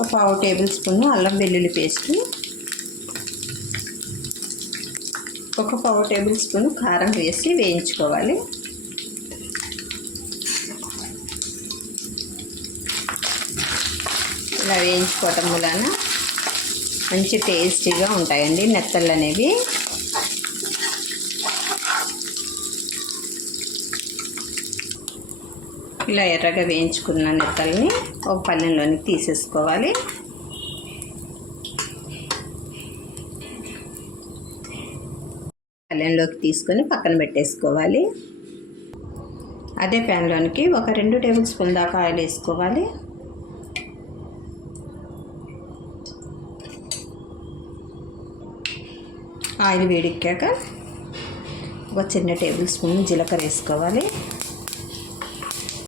ఒక పావు table spoon అల్లం వెల్లుల్లి పేస్ట్, ఒక పావు టేబుల్ స్పూన్ కారం వేసి వేయించుకోవాలి. ఇలా వేయించుకోవటం వలన మంచి టేస్టీగా ఉంటాయండి నెత్తళ్ళు అనేవి. ఇలా ఎర్రగా వేయించుకున్న నెత్తల్ని ఒక పళ్ళెంలోనికి తీసేసుకోవాలి. పళ్ళెంలోకి తీసుకొని పక్కన పెట్టేసుకోవాలి. అదే ప్యాన్లోనికి ఒక 2 టేబుల్ స్పూన్ దాకా ఆయిల్ వేసుకోవాలి. ఆయిల్ వేడెక్కాక ఒక చిన్న టేబుల్ స్పూన్ జీలకర్ర వేసుకోవాలి.